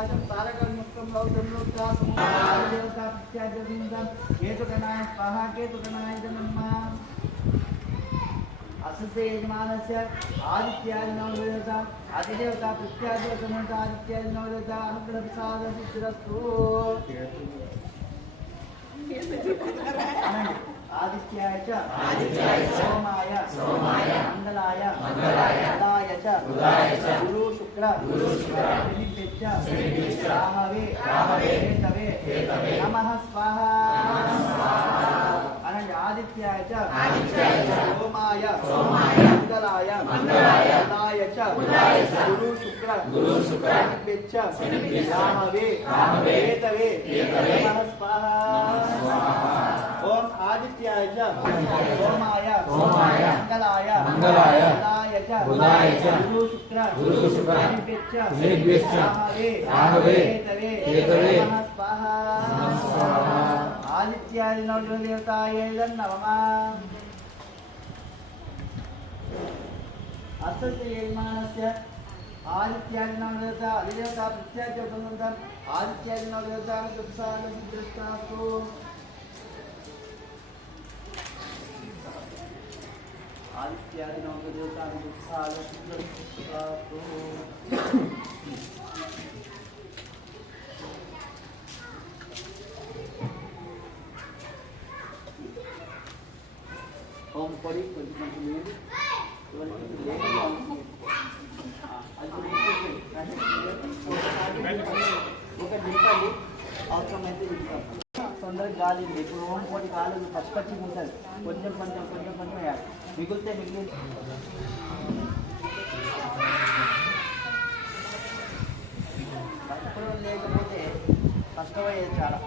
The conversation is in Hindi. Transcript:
प्रकाशम तारकम केतुकनाय स्वाहा केतुकनाय असस्य यजमानस्य आदित्यादिनवदेवता आदिदेवता प्रत्यादिवसमन्त आदित्यादिनवदेवता अनुग्रहप्रसादसिद्धिरस्तु आदित्याय च आदित्याय सोमाय सोमाय मङ्गलाय मङ्गलाय उदाय च उदाय च गुरु शुक्र गुरु शुक्र రాహవే రాహవే కేతవే కేతవే నమః స్వాహ. అనండి ఆదిత్యాయ చ ఆదిత్యాయ చ సోమాయ సోమాయ మంగళాయ మంగళాయ బుధాయ చ బుధాయ చ గురు శుక్ర గురు శుక్ర శనిభ్యశ్చ శనిభ్యశ్చ రాహవే రాహవే కేతవే కేతవే నమః స్వాహ. ఓం ఆదిత్యాయ చ సోమాయ సోమాయ మంగళాయ మంగళాయ బుధాయ చ బుధాయ చ గురు శుక్ర గురు శుక్ర శనిభ్యశ్చ శనిభ్యశ్చ రాహవే రాహవే కేతవే కేతవే నమః స్వాహ ఆదిత్యాది నవదేవతాయ నమః అస్య ఇవన్నీ లేదు ఆ, అది కొంచెం తీసేయండి. ఒక నింపాలి అవసరమైతే నింపాలి తొందరగా గాలి ఉంది ఇప్పుడు హోమ్ పొడి కాలేదు పచ్చి పచ్చిగా ఉంటుంది కొంచెం కొంచెం కొంచెం మిగులుతాయి మిగులుతాయి లేకపోతే కష్టమయ్యేది చాలా